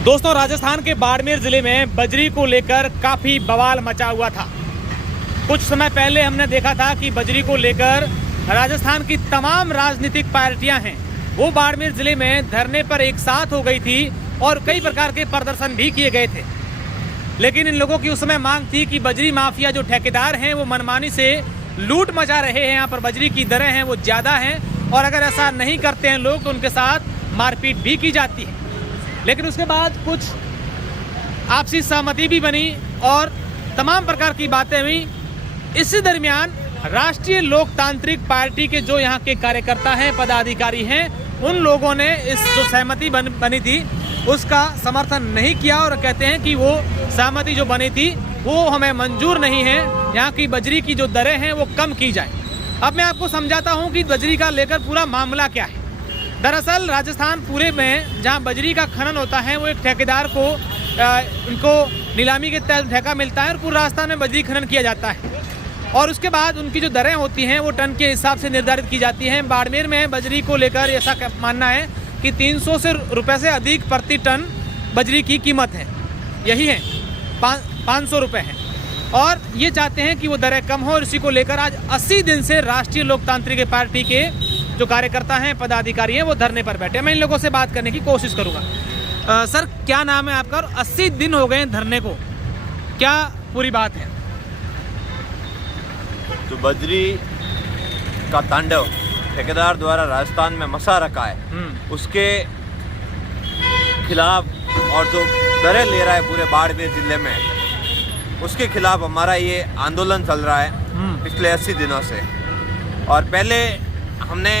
दोस्तों, राजस्थान के बाड़मेर जिले में बजरी को लेकर काफ़ी बवाल मचा हुआ था। कुछ समय पहले हमने देखा था कि बजरी को लेकर राजस्थान की तमाम राजनीतिक पार्टियां हैं वो बाड़मेर जिले में धरने पर एक साथ हो गई थी और कई प्रकार के प्रदर्शन भी किए गए थे। लेकिन इन लोगों की उस समय मांग थी कि बजरी माफिया जो ठेकेदार हैं वो मनमानी से लूट मचा रहे हैं, यहाँ पर बजरी की दरें हैं वो ज़्यादा हैं और अगर ऐसा नहीं करते हैं लोग तो उनके साथ मारपीट भी की जाती है। लेकिन उसके बाद कुछ आपसी सहमति भी बनी और तमाम प्रकार की बातें हुई। इसी दरमियान राष्ट्रीय लोकतांत्रिक पार्टी के जो यहाँ के कार्यकर्ता हैं, पदाधिकारी हैं, उन लोगों ने इस जो सहमति बनी थी उसका समर्थन नहीं किया और कहते हैं कि वो सहमति जो बनी थी वो हमें मंजूर नहीं है, यहाँ की बजरी की जो दरें हैं वो कम की जाए। अब मैं आपको समझाता हूँ कि बजरी का लेकर पूरा मामला क्या है। दरअसल राजस्थान पूरे में जहाँ बजरी का खनन होता है वो एक ठेकेदार को उनको नीलामी के तहत ठेका मिलता है और पूरे राजस्थान में बजरी खनन किया जाता है और उसके बाद उनकी जो दरें होती हैं वो टन के हिसाब से निर्धारित की जाती हैं। बाड़मेर में बजरी को लेकर ऐसा मानना है कि 300 रुपये से अधिक प्रति टन बजरी की कीमत है, यही है 500 रुपये है और ये चाहते हैं कि वो दरें कम हो और इसी को लेकर आज 80 दिन से राष्ट्रीय लोकतांत्रिक पार्टी के जो कार्यकर्ता हैं, पदाधिकारी हैं, वो धरने पर बैठे। मैं इन लोगों से बात करने की कोशिश करूंगा। सर, क्या नाम है आपका और 80 दिन हो गए धरने को, क्या पूरी बात है? जो बजरी का तांडव ठेकेदार द्वारा राजस्थान में मचा रखा है उसके खिलाफ और जो दरें ले रहा है पूरे बाड़मेर जिले में, उसके खिलाफ हमारा ये आंदोलन चल रहा है पिछले 80 दिनों से। और पहले हमने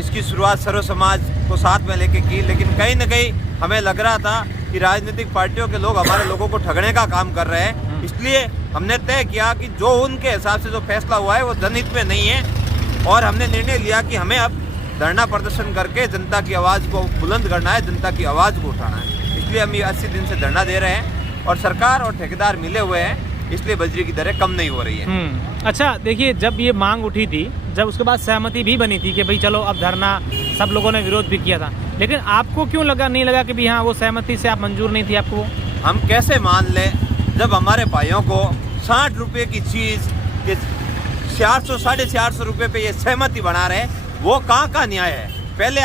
इसकी शुरुआत सर्व समाज को साथ में लेके की, लेकिन कहीं ना कहीं हमें लग रहा था कि राजनीतिक पार्टियों के लोग हमारे लोगों को ठगने का काम कर रहे हैं। इसलिए हमने तय किया कि जो उनके हिसाब से जो फैसला हुआ है वो जनहित में नहीं है और हमने निर्णय लिया कि हमें अब धरना प्रदर्शन करके जनता की आवाज़ को बुलंद करना है, जनता की आवाज़ को उठाना है। इसलिए हम ये 80 दिन से धरना दे रहे हैं और सरकार और ठेकेदार मिले हुए हैं, इसलिए बजरी की दरें कम नहीं हो रही है। अच्छा, देखिए, जब ये मांग उठी थी, जब उसके बाद सहमति भी बनी थी कि भाई चलो अब धरना, सब लोगों ने विरोध भी किया था, लेकिन आपको क्यों नहीं लगा कि भाई हाँ वो सहमति से आप मंजूर नहीं थी आपको? हम कैसे मान लें जब हमारे भाइयों को 60 रुपये की चीज़ के 400 साढ़े 400 रुपये पे ये सहमति बना रहे हैं, वो कहाँ का न्याय है? पहले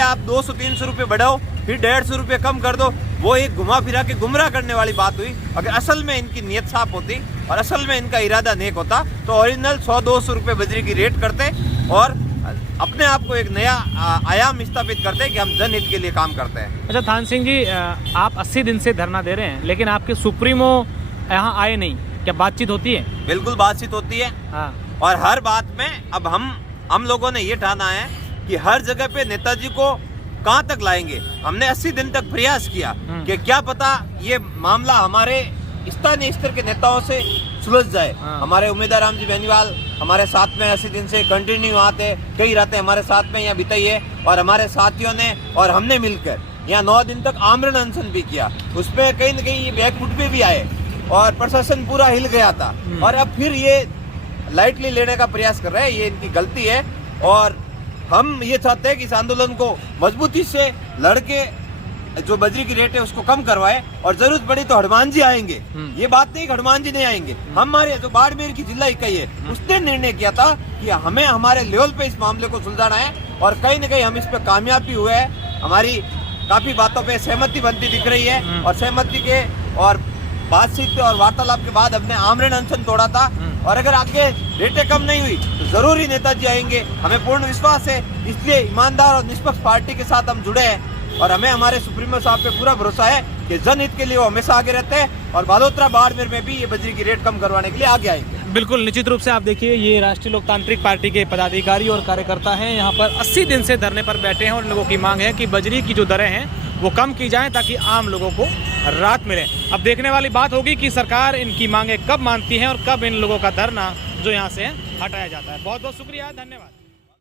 आप 200-300 रुपये बढ़ाओ, फिर 150 रुपये कम कर दो। वो एक घुमा फिरा के गुमराह करने वाली बात हुई। अगर असल में इनकी नीयत साफ होती और असल में इनका इरादा नेक होता तो ओरिजिनल 100-200 रुपये बजरी की रेट करते और अपने आप को एक नया आयाम स्थापित करते कि हम जनहित के लिए काम करते हैं। अच्छा थान सिंह जी, आप 80 दिन से धरना दे रहे हैं लेकिन आपके सुप्रीमो यहाँ आए नहीं, क्या बातचीत होती है? बिल्कुल बातचीत होती है। हाँ। और हर बात में अब हम लोगों ने ये ठाना है कि हर जगह पे नेताजी को कहाँ तक लाएंगे। हमने 80 दिन तक प्रयास किया कि क्या पता ये मामला हमारे स्थानीय स्तर के नेताओं से सुलझ जाए। हमारे उम्मीदवार राम जी बेनीवाल हमारे साथ में 80 दिन से कंटिन्यू आते, कई रातें हमारे साथ में यहाँ बिताई है और हमारे साथियों ने और हमने मिलकर यहाँ 9 दिन तक आमरण अनशन भी किया। उसमें कहीं न कहीं ये बैकफुट पे भी आए और प्रशासन पूरा हिल गया था और अब फिर ये लाइटली लेने का प्रयास कर रहे हैं। ये इनकी गलती है और हम ये चाहते हैं कि इस आंदोलन को मजबूती से लड़के जो बजरी की रेट है उसको कम करवाए और जरूरत पड़ी तो हनुमान जी आएंगे। ये बात नहीं कि हनुमान जी नहीं आएंगे। हमारे जो बाड़मेर की जिला इकाई है उसने निर्णय किया था कि हमें हमारे लेवल पे इस मामले को सुलझाना है और कहीं ना कहीं हम इस पे कामयाब भी हुए हैं। हमारी काफी बातों पे सहमति बनती दिख रही है और सहमति के और बातचीत और वार्तालाप के बाद हमने आमरण अनशन तोड़ा था और अगर आगे रेटें कम नहीं हुई तो जरूर ही नेताजी आएंगे, हमें पूर्ण विश्वास है। इसलिए ईमानदार और निष्पक्ष पार्टी के साथ हम जुड़े हैं और हमें हमारे सुप्रीमो साहब पे पूरा भरोसा है कि जनहित के लिए वो हमेशा आगे रहते हैं और बालोतरा बाड़मेर में भी ये बजरी की रेट कम करवाने के लिए आगे आएंगे। बिल्कुल निश्चित रूप से आप देखिए, ये राष्ट्रीय लोकतांत्रिक पार्टी के पदाधिकारी और कार्यकर्ता हैं, यहाँ पर 80 दिन से धरने पर बैठे हैं और लोगों की मांग है कि बजरी की जो दरें हैं वो कम की जाएं ताकि आम लोगों को राहत मिले। अब देखने वाली बात होगी कि सरकार इनकी मांगें कब मानती है और कब इन लोगों का धरना जो यहाँ से हटाया जाता है। बहुत बहुत शुक्रिया, धन्यवाद।